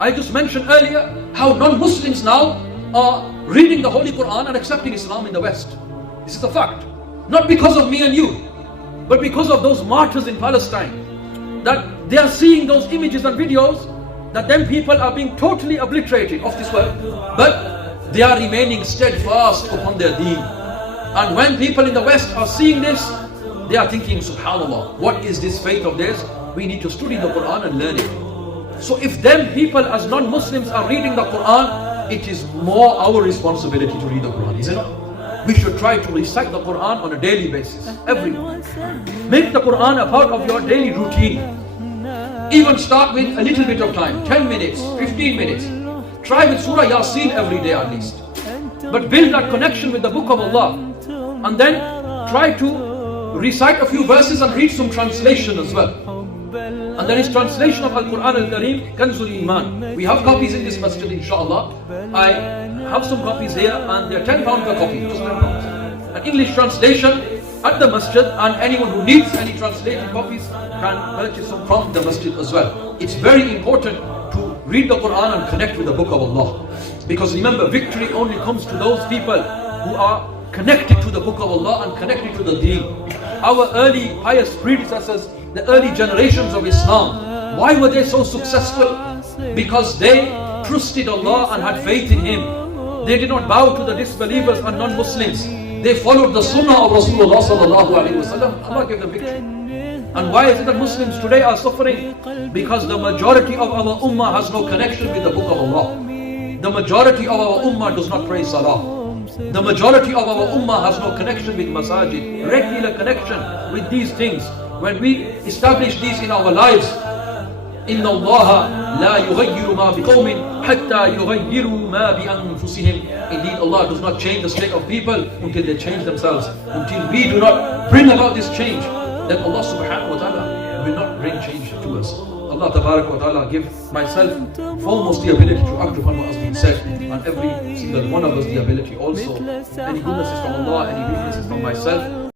I just mentioned earlier how non-Muslims now are reading the Holy Qur'an and accepting Islam in the West. This is a fact. Not because of me and you, but because of those martyrs in Palestine. That they are seeing those images and videos, that them people are being totally obliterated off this world. But they are remaining steadfast upon their deen. And when people in the West are seeing this, they are thinking, subhanallah, what is this faith of theirs? We need to study the Qur'an and learn it. So if them people as non-Muslims are reading the Qur'an, it is more our responsibility to read the Qur'an, is it not? We should try to recite the Qur'an on a daily basis, every day. Make the Qur'an a part of your daily routine. Even start with a little bit of time, 10 minutes, 15 minutes. Try with Surah Yasin every day at least. But build that connection with the Book of Allah. And then try to recite a few verses and read some translation as well. And there is translation of Qur'an-e-Karim, Kanzul Iman. We have copies in this masjid, inshallah. I have some copies here and they're £10 per copy, just £10. An English translation at the masjid, and anyone who needs any translated copies can purchase some from the masjid as well. It's very important to read the Qur'an and connect with the Book of Allah. Because remember, victory only comes to those people who are connected to the Book of Allah and connected to the Deen. Our early pious predecessors, the early generations of Islam, why were they so successful? Because they trusted Allah and had faith in Him. They did not bow to the disbelievers and non-Muslims. They followed the Sunnah of Rasulullah sallallahu alaihi wasallam. Allah gave them victory. And why is it that Muslims today are suffering? Because the majority of our ummah has no connection with the Book of Allah. The majority of our ummah does not pray salah. The majority of our ummah has no connection with masajid, regular connection with these things. When we establish these in our lives, إِنَّ اللَّهَ لَا يُغَيِّرُ مَا بِقَوْمٍ حَتَّى يُغَيِّرُوا مَا بِأَنفُسِهِمْ. Indeed, Allah does not change the state of people until they change themselves. Until we do not bring about this change, then Allah subhanahu wa ta'ala will not bring change to us. Allah tabarak wa ta'ala give myself foremost the ability to act upon what has been said, and every single one of us the ability also. Any goodness is from Allah, any weakness is from myself.